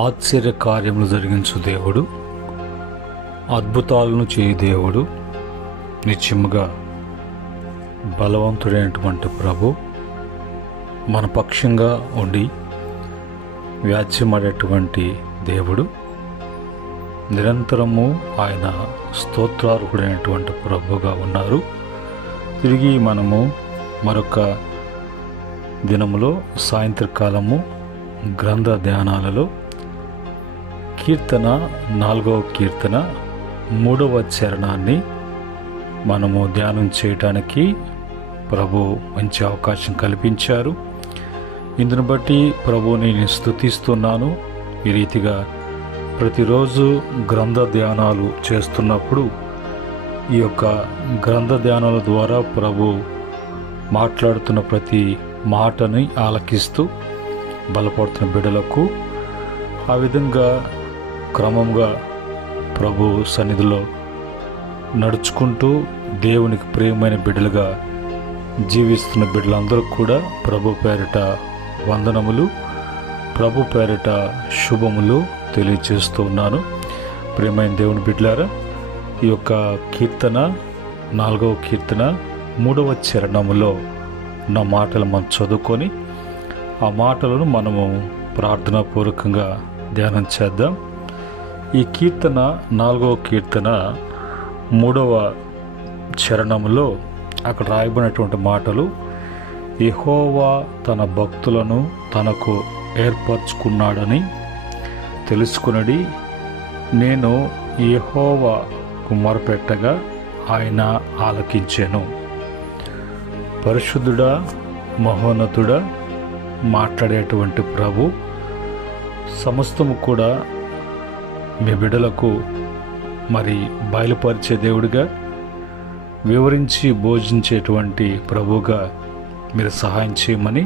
ఆశ్చర్య కార్యములు జరిగించు దేవుడు, అద్భుతాలను చేయు దేవుడు, నిత్యముగా బలవంతుడైనటువంటి ప్రభు మన పక్షంగా ఉండి వ్యాజ్యమాడేటువంటి దేవుడు, నిరంతరము ఆయన స్తోత్రార్హుడైనటువంటి ప్రభుగా ఉన్నారు. తిరిగి మనము మరొక దినములో సాయంత్రకాలము గ్రంథ ధ్యానాలలో కీర్తన 4వ కీర్తన 3వ చరణాన్ని మనము ధ్యానం చేయటానికి ప్రభు మంచి అవకాశం కల్పించారు. ఇందును బట్టి ప్రభువుని నేను స్తుతిస్తున్నాను. ఈ రీతిగా ప్రతిరోజు గ్రంథ ధ్యానాలు చేస్తున్నప్పుడు ఈ యొక్క గ్రంథ ధ్యానాల ద్వారా ప్రభు మాట్లాడుతున్న ప్రతి మాటని ఆలకిస్తూ బలపడుతున్న బిడ్డలకు ఆ విధంగా క్రమంగా ప్రభు సన్నిధిలో నడుచుకుంటూ దేవునికి ప్రియమైన బిడ్డలుగా జీవిస్తున్న బిడ్డలందరూ కూడా ప్రభు పేరిట వందనములు, ప్రభు పేరిట శుభములు తెలియజేస్తూ ఉన్నాను. ప్రియమైన దేవుని బిడ్డలారా, ఈ యొక్క కీర్తన 4వ కీర్తన 3వ చరణములో ఉన్న మాటలు మనం చదువుకొని ఆ మాటలను మనము ప్రార్థనాపూర్వకంగా ధ్యానం చేద్దాం. ఈ కీర్తన 4వ కీర్తన 3వ చరణంలో అక్కడ రాయబడినటువంటి మాటలు: యెహోవా తన భక్తులను తనకు ఏర్పరచుకున్నాడని తెలుసుకునడి, నేను యెహోవాకు మొరపెట్టగా ఆయన ఆలకించెను. పరిశుద్ధుడా, మహోన్నతుడా, మాట్లాడేటువంటి ప్రభు సమస్తము కూడా మీ బిడ్డలకు మరి బయలుపరిచే దేవుడిగా, వివరించి బోధించేటువంటి ప్రభువుగా మీరు సహాయం చేయమని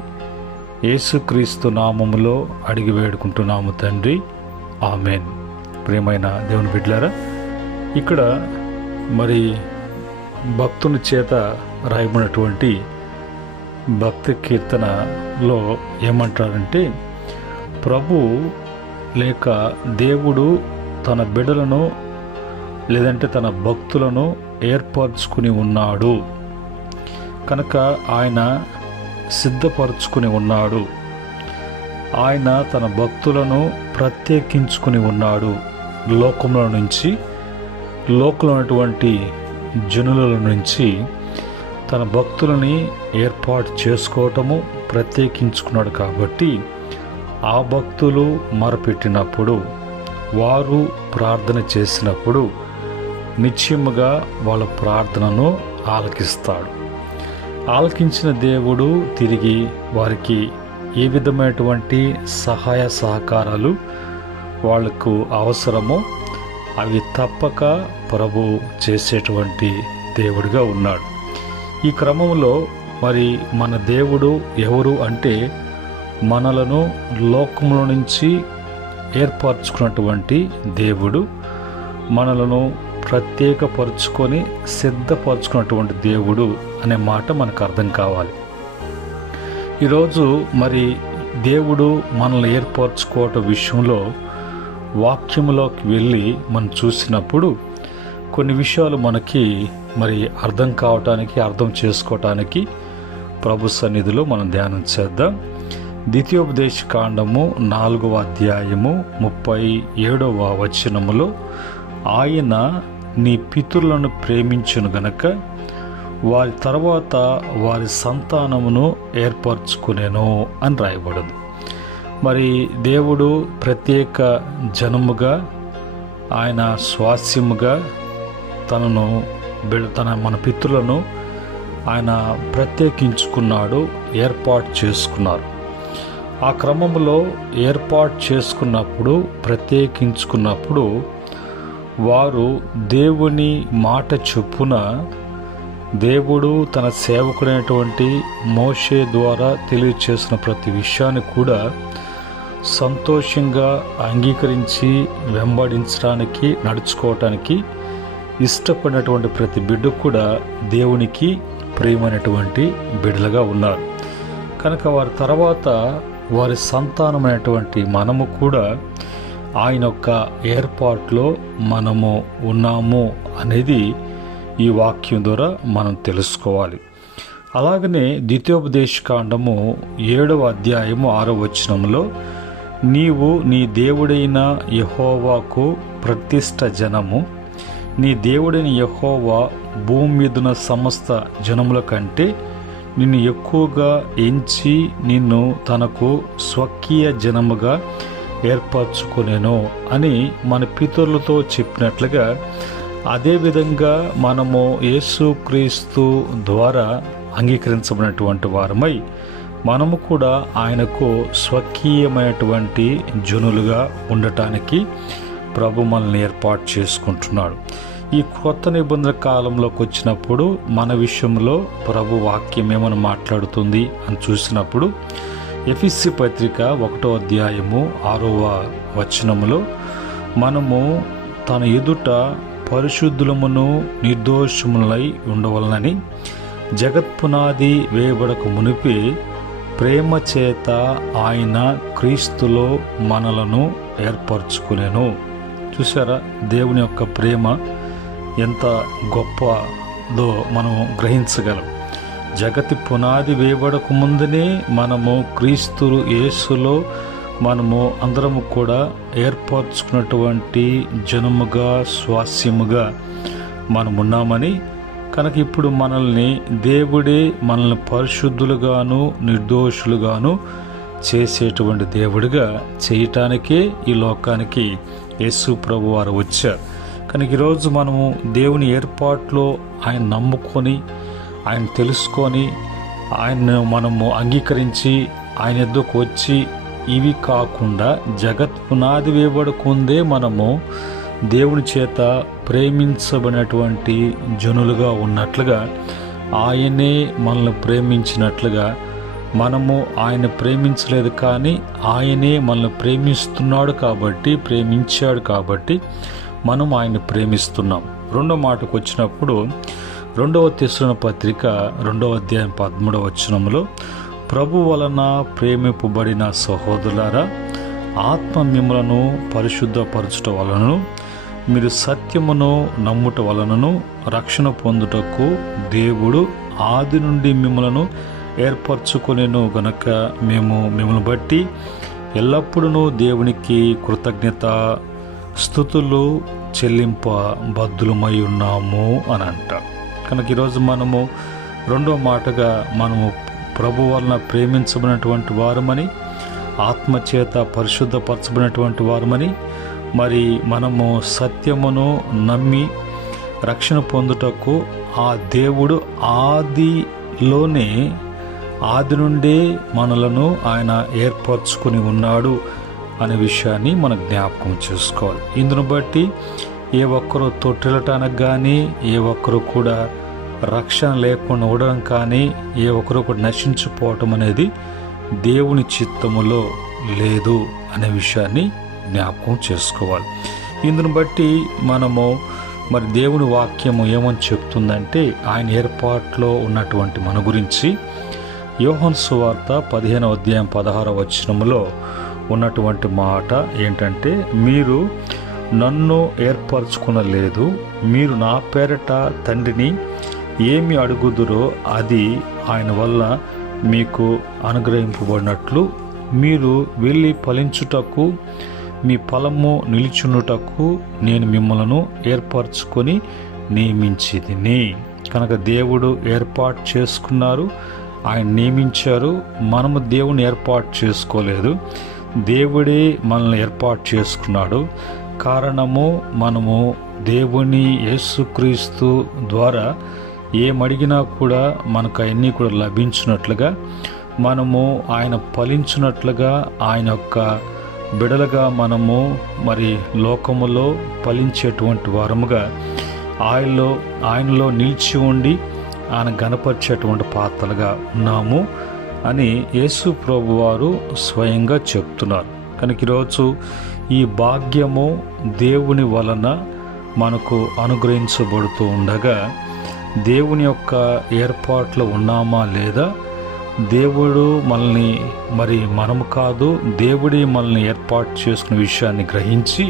యేసుక్రీస్తు నామములో అడిగి వేడుకుంటున్నాము తండ్రి, ఆమెన్. ప్రియమైన దేవుని బిడ్డలారా, ఇక్కడ మరి భక్తుని చేత రాయబడినటువంటి భక్తి కీర్తనలో ఏమంటారంటే, ప్రభు లేక దేవుడు తన బిడ్డలను లేదంటే తన భక్తులను ఏర్పరచుకుని ఉన్నాడు కనుక ఆయన సిద్ధపరచుకుని ఉన్నాడు. ఆయన తన భక్తులను ప్రత్యేకించుకుని ఉన్నాడు. లోకంలో నుంచి, లోకంలో ఉన్నటువంటి జనుల నుంచి తన భక్తులని ఏర్పాటు చేసుకోవటము, ప్రత్యేకించుకున్నాడు. కాబట్టి ఆ భక్తులు మొరపెట్టినప్పుడు, వారు ప్రార్థన చేసినప్పుడు నిశ్చయముగా వాళ్ళ ప్రార్థనను ఆలకిస్తాడు. ఆలకించిన దేవుడు తిరిగి వారికి ఏ విధమైనటువంటి సహాయ సహకారాలు వాళ్లకు అవసరమో అవి తప్పక ప్రభు చేసేటువంటి దేవుడిగా ఉన్నాడు. ఈ క్రమంలో మరి మన దేవుడు ఎవరు అంటే, మనలను లోకంలో నుంచి ఏర్పరచుకున్నటువంటి దేవుడు, మనలను ప్రత్యేకపరుచుకొని సిద్ధపరచుకున్నటువంటి దేవుడు అనే మాట మనకు అర్థం కావాలి. ఈరోజు మరి దేవుడు మనల్ని ఏర్పరచుకోవటం విషయంలో వాక్యములోకి వెళ్ళి మనం చూసినప్పుడు కొన్ని విషయాలు మనకి మరి అర్థం కావటానికి, అర్థం చేసుకోవటానికి ప్రభు సన్నిధిలో మనం ధ్యానం చేద్దాం. ద్వితీయోపదేశ కాండము 4వ అధ్యాయము 37వ వచనములో, ఆయన నీ పితరులను ప్రేమించును గనక వారి తర్వాత వారి సంతానమును ఏర్పరచుకునేను అని రాయబడదు. మరి దేవుడు ప్రత్యేక జనముగా, ఆయన స్వాస్యముగా మన పితరులను ఆయన ప్రత్యేకించుకున్నాడు, ఏర్పాటు చేసుకున్నారు. ఆ క్రమంలో ఏర్పాటు చేసుకున్నప్పుడు, ప్రత్యేకించుకున్నప్పుడు వారు దేవుని మాట చొప్పున దేవుడు తన సేవకుడైనటువంటి మోషే ద్వారా తెలియచేసిన ప్రతి విషయాన్ని కూడా సంతోషంగా అంగీకరించి వెంబడించడానికి, నడుచుకోవటానికి ఇష్టపడినటువంటి ప్రతి బిడ్డ కూడా దేవునికి ప్రియమైనటువంటి బిడ్డలుగా ఉన్నారు. కనుక వారి తర్వాత వారి సంతానమైనటువంటి మనము కూడా ఆయన యొక్క ఏర్పాట్లో మనము ఉన్నాము అనేది ఈ వాక్యం ద్వారా మనం తెలుసుకోవాలి. అలాగనే ద్వితీయోపదేశకాండము 7వ అధ్యాయము 6వ వచనంలో, నీవు నీ దేవుడైన యెహోవాకు ప్రతిష్ఠ జనము, నీ దేవుడైన యెహోవా భూమి మీదున్న సమస్త జనముల కంటే నిన్ను ఎక్కువగా ఎంచి నిన్ను తనకు స్వకీయ జనముగా ఏర్పరచుకునేను అని మన పితరులతో చెప్పినట్లుగా, అదేవిధంగా మనము యేసుక్రీస్తు ద్వారా అంగీకరించబడినటువంటి వారమై మనము కూడా ఆయనకు స్వకీయమైనటువంటి జనులుగా ఉండటానికి ప్రభు మనల్ని ఏర్పాటు చేసుకుంటున్నాడు. ఈ కొత్త నిబంధన కాలంలోకి వచ్చినప్పుడు మన విషయంలో ప్రభు వాక్యం ఏమని మాట్లాడుతుంది అని చూసినప్పుడు, ఎఫెసీ పత్రిక 1వ అధ్యాయము 6వ వచనములో, మనము తన ఎదుట పరిశుద్ధులమును నిర్దోషములై ఉండవలనని జగత్పునాది వేయబడక మునిపే ప్రేమ చేత ఆయన క్రీస్తులో మనలను ఏర్పరచుకునేను. చూసారా, దేవుని యొక్క ప్రేమ ఎంత గొప్పదో మనం గ్రహించగలం. జగతి పునాది వేయబడక ముందునే మనము క్రీస్తు యేసులో మనము అందరము కూడా ఏర్పరచుకున్నటువంటి జనముగా, స్వాస్యముగా మనమున్నామని, కనుక ఇప్పుడు మనల్ని దేవుడే మనల్ని పరిశుద్ధులుగాను నిర్దోషులుగాను చేసేటువంటి దేవుడిగా చేయటానికే ఈ లోకానికి యేసు ప్రభు వారు వచ్చారు. కనుక ఈరోజు మనము దేవుని ఏర్పాట్లో ఆయన నమ్ముకొని, ఆయన తెలుసుకొని, ఆయన్ను మనము అంగీకరించి ఆయన ఎద్దుకు వచ్చి, ఇవి కాకుండా జగత్ పునాది వేయబడకుందే మనము దేవుని చేత ప్రేమించబడినటువంటి జనులుగా ఉన్నట్లుగా, ఆయనే మనల్ని ప్రేమించినట్లుగా, మనము ఆయన ప్రేమించలేదు కానీ ఆయనే మనల్ని ప్రేమిస్తున్నాడు కాబట్టి, ప్రేమించాడు కాబట్టి మనం ఆయన ప్రేమిస్తున్నాం. రెండో మాటకు వచ్చినప్పుడు 2వ తెస్సలోనిక పత్రిక 2వ అధ్యాయం 13వ వచనంలో, ప్రభు వలన ప్రేమింపబడిన సహోదరులారా, ఆత్మ మిమ్మలను పరిశుద్ధపరచుట వలనను మీరు సత్యమును నమ్ముట వలనను రక్షణ పొందుటకు దేవుడు ఆది నుండి మిమ్మలను ఏర్పరచుకొనెను గనక మేము మిమ్మల్ని బట్టి ఎల్లప్పుడూ దేవునికి కృతజ్ఞత స్తుతులు చెల్లింప బద్దులమై ఉన్నాము అని అంట. కనుక ఈరోజు మనము రెండో మాటగా మనము ప్రభు వలన ప్రేమించబడినటువంటి వారమని, ఆత్మచేత పరిశుద్ధపరచబడినటువంటి వారమని, మరి మనము సత్యమును నమ్మి రక్షణ పొందుటకు ఆ దేవుడు ఆదిలోనే, ఆది నుండే మనలను ఆయన ఏర్పరచుకుని ఉన్నాడు అనే విషయాన్ని మనం జ్ఞాపకం చేసుకోవాలి. ఇందును బట్టి ఏ ఒక్కరూ తొట్టిల్లటానికి కానీ, ఏ ఒక్కరు కూడా రక్షణ లేకుండా ఉండడం కానీ, ఏ ఒక్కరు కూడా నశించిపోవటం అనేది దేవుని చిత్తములో లేదు అనే విషయాన్ని జ్ఞాపకం చేసుకోవాలి. ఇందును బట్టి మనము మరి దేవుని వాక్యము ఏమని చెప్తుందంటే, ఆయన ఏర్పాట్లో ఉన్నటువంటి మన గురించి యోహాను సువార్త 15వ అధ్యాయం 16వ వచనములో ఉన్నటువంటి మాట ఏంటంటే, మీరు నన్ను ఏర్పరచుకునలేదు, మీరు నా పేరట తండ్రిని ఏమి అడుగుదురో అది ఆయన వల్ల మీకు అనుగ్రహింపబడినట్లు, మీరు వెళ్ళి ఫలించుటకు మీ ఫలము నిలుచున్నటకు నేను మిమ్మలను ఏర్పరచుకొని నియమించితిని. కనుక దేవుడు ఏర్పాటు చేసుకున్నారు, ఆయన నియమించారు. మనము దేవుని ఏర్పాటు చేసుకోలేదు, దేవుడే మనల్ని ఏర్పాటు చేసుకున్నాడు. కారణము, మనము దేవుని యేసుక్రీస్తు ద్వారా ఏమడిగినా కూడా మనకు అవన్నీ కూడా లభించినట్లుగా, మనము ఆయన ఫలించినట్లుగా, ఆయన యొక్క బిడలుగా మనము మరి లోకములో ఫలించేటువంటి వారముగా ఆయనలో నిలిచి ఉండి ఆయన గణపరిచేటువంటి పాత్రలుగా ఉన్నాము అని యేసు ప్రభు వారు స్వయంగా చెప్తున్నారు. కనుక ఈరోజు ఈ భాగ్యము దేవుని వలన మనకు అనుగ్రహించబడుతూ ఉండగా, దేవుని యొక్క ఏర్పాట్లో ఉన్నామా లేదా దేవుడు మనల్ని మనము కాదు, దేవుడే మనల్ని ఏర్పాటు చేసుకున్న విషయాన్ని గ్రహించి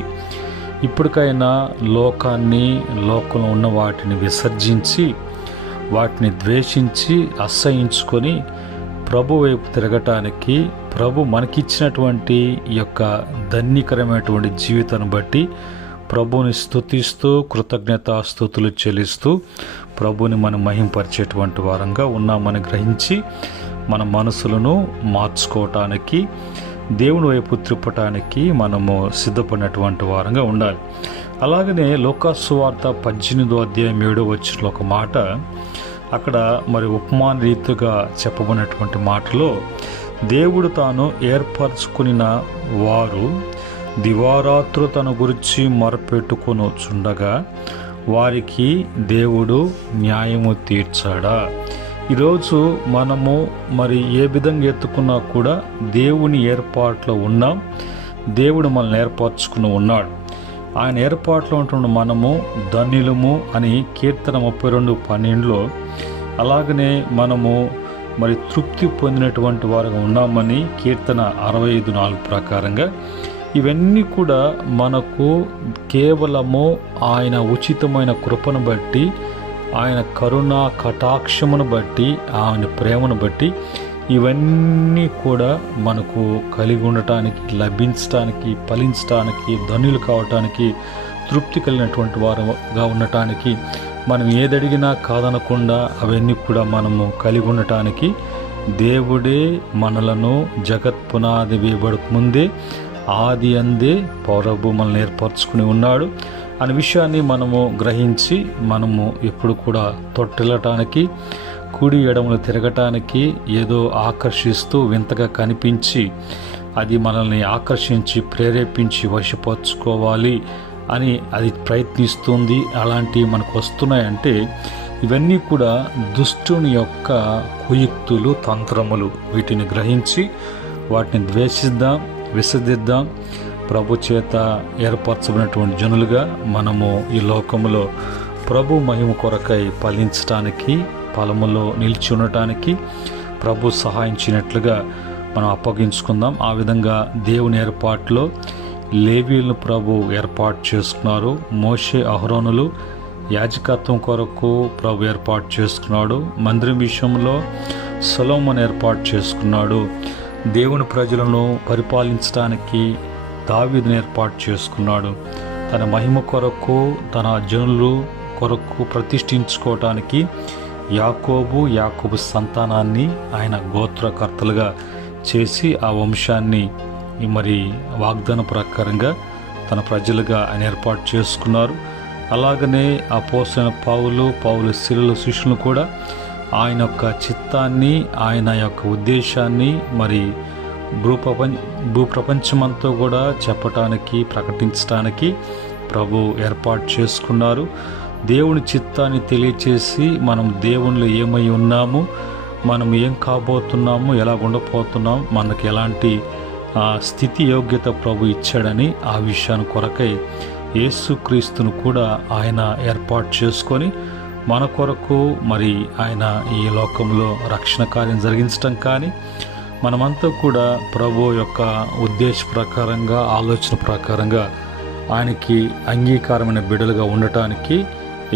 ఇప్పటికైనా లోకాన్ని, లోకంలో ఉన్న వాటిని విసర్జించి వాటిని ద్వేషించి అసహించుకొని ప్రభు వైపు తిరగటానికి, ప్రభు మనకిచ్చినటువంటి ఈ యొక్క ధన్యకరమైనటువంటి జీవితాన్ని బట్టి ప్రభుని స్తుతిస్తూ కృతజ్ఞతాస్తుతులు చెల్లిస్తూ ప్రభుని మనం మహింపరిచేటువంటి వారంగా ఉన్నామని గ్రహించి మన మనసులను మార్చుకోవటానికి, దేవుని వైపు త్రిప్పటానికి మనము సిద్ధపడినటువంటి వారంగా ఉండాలి. అలాగనే లోకాసు సువార్త 18వ అధ్యాయం 7వ వచనంలో ఒక మాట, అక్కడ ఉపమాన రీతిగా చెప్పబడినటువంటి మాటలో, దేవుడు తాను ఏర్పరచుకున్న వారు దివారాత్రులు తన గురించి మొరపెట్టుకొనుచుండగా వారికి దేవుడు న్యాయము తీర్చాడా? ఈరోజు మనము ఏ విధంగా ఎత్తుకున్నా కూడా దేవుని ఏర్పాట్లో ఉన్నాం. దేవుడు మనల్ని ఏర్పరచుకుని ఉన్నాడు. ఆయన ఏర్పాట్లో ఉంటున్న మనము ధన్యులము అని కీర్తన 32:12లో, అలాగనే మనము తృప్తి పొందినటువంటి వారుగా ఉన్నామని కీర్తన 65:4 ప్రకారంగా, ఇవన్నీ కూడా మనకు కేవలము ఆయన ఉచితమైన కృపను బట్టి, ఆయన కరుణ కటాక్షమును బట్టి, ఆయన ప్రేమను బట్టి ఇవన్నీ కూడా మనకు కలిగి ఉండటానికి, లభించటానికి, ఫలించటానికి, ధన్యులు కావటానికి, తృప్తి కలిగినటువంటి వారుగా ఉండటానికి, మనం ఏదడిగినా కాదనకుండా అవన్నీ కూడా మనము కలిగి ఉండటానికి దేవుడే మనలను జగత్ పునాది వేయబడక ముందే ఆది అందే ప్రభు మనల్ని ఏర్పరచుకుని ఉన్నాడు అనే విషయాన్ని మనము గ్రహించి మనము ఎప్పుడు కూడా తొట్టిల్లటానికి, కుడి ఎడమలు తిరగటానికి ఏదో ఆకర్షిస్తూ వింతగా కనిపించి అది మనల్ని ఆకర్షించి ప్రేరేపించి వశపరచుకోవాలి అని అది ప్రయత్నిస్తుంది. అలాంటివి మనకు వస్తున్నాయంటే ఇవన్నీ కూడా దుష్టుని యొక్క కుయుక్తులు, తంత్రములు. వీటిని గ్రహించి వాటిని ద్వేషిద్దాం, విసర్జిద్దాం. ప్రభు చేత ఏర్పరచబడినటువంటి జనులుగా మనము ఈ లోకములో ప్రభు మహిమ కొరకై ఫలించటానికి, ఫలములో నిలిచి ఉండటానికి ప్రభు సహాయించినట్లుగా మనం అప్పగించుకుందాం. ఆ విధంగా దేవుని ఏర్పాటులో లేవీలను ప్రభు ఏర్పాటు చేసుకున్నారు. మోషే, అహరోనులు యాజకత్వం కొరకు ప్రభు ఏర్పాటు చేసుకున్నాడు. మందిరం విషయంలో సొలొమోను ఏర్పాటు చేసుకున్నాడు. దేవుని ప్రజలను పరిపాలించడానికి దావీదును ఏర్పాటు చేసుకున్నాడు. తన మహిమ కొరకు, తన జనులు కొరకు ప్రతిష్ఠించుకోవటానికి యాకోబు సంతానాన్ని ఆయన గోత్రకర్తలుగా చేసి ఆ వంశాన్ని వాగ్దాన ప్రకారంగా తన ప్రజలుగా ఆయన ఏర్పాటు చేసుకున్నారు. అలాగనే అపోస్తలుడైన పౌలు శిష్యులు కూడా ఆయన యొక్క చిత్తాన్ని, ఆయన యొక్క ఉద్దేశాన్ని భూప్రపంచమంతా కూడా చెప్పటానికి, ప్రకటించడానికి ప్రభు ఏర్పాటు చేసుకున్నారు. దేవుని చిత్తాన్ని తెలియచేసి మనం దేవునిలో ఏమై ఉన్నాము, మనం ఏం కాబోతున్నాము, ఎలా ఉండబోతున్నాం, మనకు ఎలాంటి స్థితి యోగ్యత ప్రభు ఇచ్చాడని ఆ విషయాన్ని కొరకై యేసుక్రీస్తును కూడా ఆయన ఏర్పాటు చేసుకొని మన కొరకు ఆయన ఈ లోకంలో రక్షణ కార్యం జరిగించడం కానీ, మనమంతా కూడా ప్రభు యొక్క ఉద్దేశ ప్రకారంగా, ఆలోచన ప్రకారంగా ఆయనకి అంగీకారమైన బిడ్డలుగా ఉండటానికి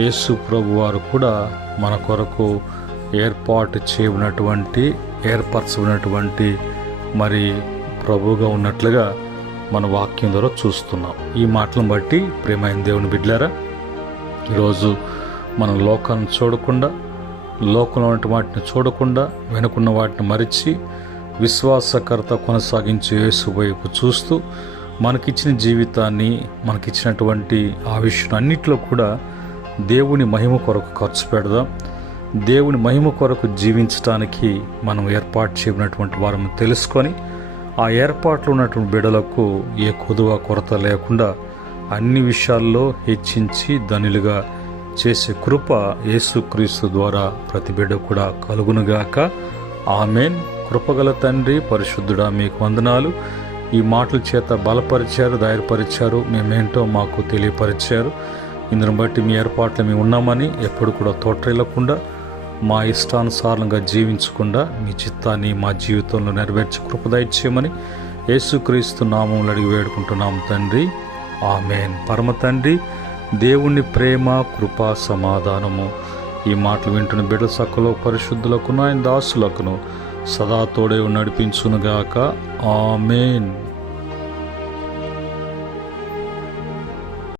యేసు ప్రభు వారు కూడా మన కొరకు ఏర్పరచబడినటువంటి ప్రభువుగా ఉన్నట్లుగా మన వాక్యం ద్వారా చూస్తున్నాం. ఈ మాటలను బట్టి ప్రియమైన దేవుని బిడ్డలారా, ఈరోజు మనం లోకాన్ని చూడకుండా, లోకంలో ఉన్న వాటిని చూడకుండా, వెనుకున్న వాటిని మరిచి విశ్వాసకర్త కొనసాగించే యేసు వైపు చూస్తూ మనకిచ్చిన జీవితాన్ని, మనకిచ్చినటువంటి ఆవిష్యం అన్నిటిలో కూడా దేవుని మహిమ కొరకు ఖర్చు పెడదాం. దేవుని మహిమ కొరకు జీవించడానికి మనం ఏర్పాటు చేయబడినటువంటి వారిని తెలుసుకొని ఆ ఏర్పాట్లు ఉన్నటువంటి బిడ్డలకు ఏ కొదువ కొరత లేకుండా అన్ని విషయాల్లో హెచ్చించి ధనులుగా చేసే కృప యేసుక్రీస్తు ద్వారా ప్రతి బిడ్డ కూడా కలుగునుగాక. ఆమేన్. కృపగల తండ్రి, పరిశుద్ధుడా, మీకు వందనాలు. ఈ మాటల చేత బలపరిచారు, ధైర్యపరిచారు, మేమేంటో మాకు తెలియపరిచారు. ఇందును బట్టి మీ ఏర్పాట్లు మేము ఉన్నామని ఎప్పుడు కూడా తోట్రెళ్ళకుండా మా ఇష్టానుసారంగా జీవించకుండా మీ చిత్తాన్ని మా జీవితంలో నెరవేర్చి కృప దయచేయమని యేసుక్రీస్తు నామములో అడిగి వేడుకుంటున్నాము తండ్రి, ఆమేన్. పరమ తండ్రి దేవుని ప్రేమ, కృప, సమాధానము ఈ మాటలు వింటున్న బిడ్డ సకల పరిశుద్ధులకు ఆయన దాసులకును సదా తోడే నడిపించునుగాక. ఆమేన్.